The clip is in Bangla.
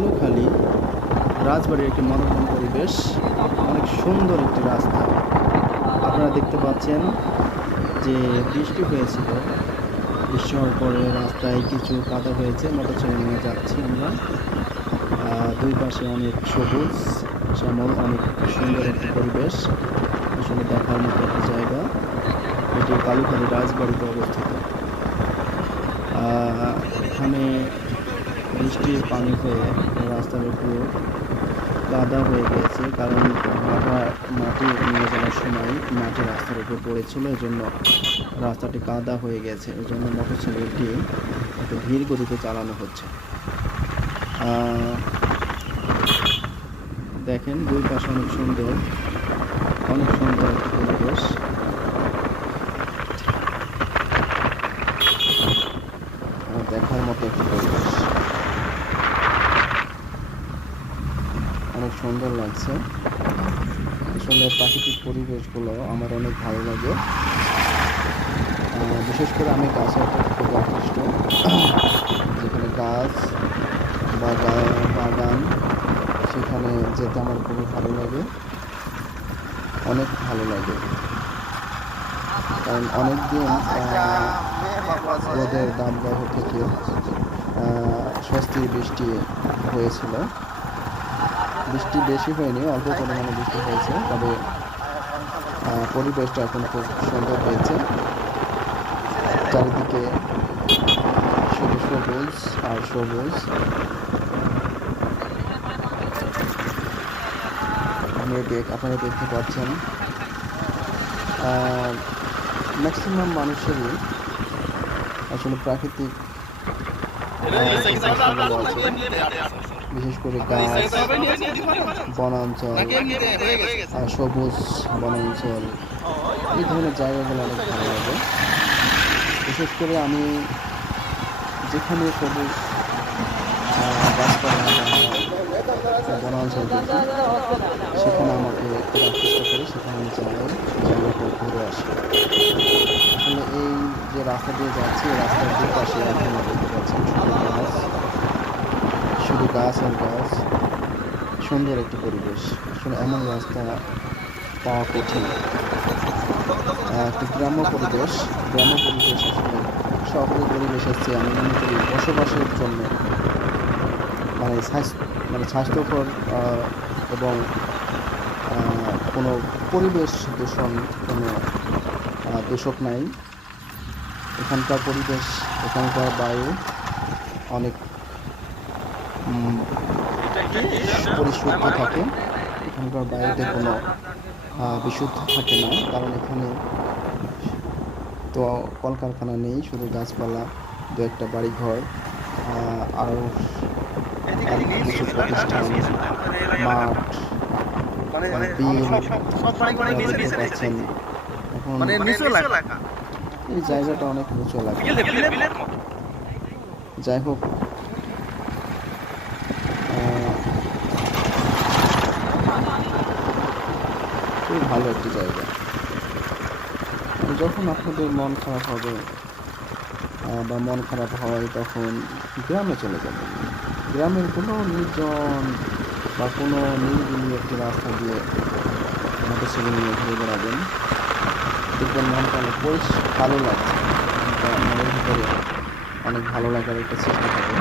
কালুখালী রাজবাড়ির একটি মনোরম পরিবেশ, অনেক সুন্দর একটি রাস্তা। আপনারা দেখতে পাচ্ছেন যে বৃষ্টি হয়েছিল, বৃষ্টি হওয়ার পরে রাস্তায় কিছু কাদা হয়েছে, মোটরসাইকেল নিয়ে যাচ্ছি আমরা। দুই পাশে অনেক সবুজ শ্যামল, অনেক সুন্দর একটি পরিবেশ, আসলে দেখার মতো একটি জায়গা। এটি কালুখালী রাজবাড়িতে অবস্থিত। এখানে বৃষ্টির পানি হয়ে রাস্তার উপর কাদা হয়ে গিয়েছে, কারণ মাটি নিয়ে যাওয়ার সময় মাটি রাস্তার উপর পড়েছিল, এই জন্য রাস্তাটি কাদা হয়ে গেছে। এই জন্য মোটরসাইকেলটি একটু ধীর গতিতে চালানো হচ্ছে। দেখেন দুই পাশে অনেক সুন্দর একটি পরিবেশ। দেখার মতো একটি পরিবেশ, অনেক সুন্দর লাগছে। আসলে প্রাকৃতিক পরিবেশগুলো আমার অনেক ভালো লাগে। বিশেষ করে আমি গাছের প্রতি খুব আকৃষ্ট। যেখানে গাছ বা বাগান, সেখানে যেতে আমার খুবই ভালো লাগে, অনেক ভালো লাগে। কারণ অনেক দিন রোদের দাবদাহ থেকে স্বস্তির বৃষ্টি হয়েছিল। বৃষ্টি বেশি হয়নি, অল্প পরিমাণে বৃষ্টি হয়েছে, তবে পরিবেশটা এখন খুব সুন্দর হয়েছে। চারিদিকে শুধু সবুজ আর সবুজ। আপনারা দেখতে পাচ্ছেন ম্যাক্সিমাম মানুষেরই আসলে প্রাকৃতিক বিশেষ করে গাছ, বনাঞ্চল, সবুজ বনাঞ্চল, এই ধরনের জায়গাগুলো অনেক ভালো লাগে। বিশেষ করে আমি যেখানে সবুজ গাছপালা বনাঞ্চল দেখি, সেখানে আমাকে খুব আকৃষ্ট করে, সেখানে আমি জায়গাটা ঘুরে আসি। আসলে এই যে রাস্তা দিয়ে যাচ্ছি, এই রাস্তার দুপাশে আপনারা দেখতে পাচ্ছেন শুধু গাছ আর গাছ, সুন্দর একটি পরিবেশ। আসলে এমন রাস্তা পাওয়া কঠিন। একটি গ্রাম্য পরিবেশ আসলে শহরের পরিবেশের চেয়ে আমি মনে করি বসবাসের জন্য স্বাস্থ্যকর এবং কোনো পরিবেশ দূষণ, কোনো দূষক নাই। এখানকার পরিবেশ, এখানকার বায়ু অনেক পরিশুদ্ধ থাকে। এখানকার বায়ুতে কোনো বিশুদ্ধ থাকে না, কারণ এখানে তো কলকারখানা নেই, শুধু গাছপালা, দু একটা বাড়িঘর, আরও কিছু প্রতিষ্ঠান, মাঠ, বিল পাচ্ছেন। এখন এই জায়গাটা অনেক উঁচু এলাকা। যাই হোক, খুবই ভালো একটি জায়গা। যখন আপনাদের মন খারাপ হবে বা মন খারাপ হয়, তখন গ্রামে চলে যাবেন। গ্রামের কোনো নির্জন বা কোনো নিরিবিলি একটি রাস্তা দিয়ে মোটরসাইকেল নিয়ে ঘুরে বেড়াবেন, দেখবেন মনটা অনেক ভালো লাগছে। মনের ভিতরে অনেক ভালো লাগার একটা সৃষ্টি হবে।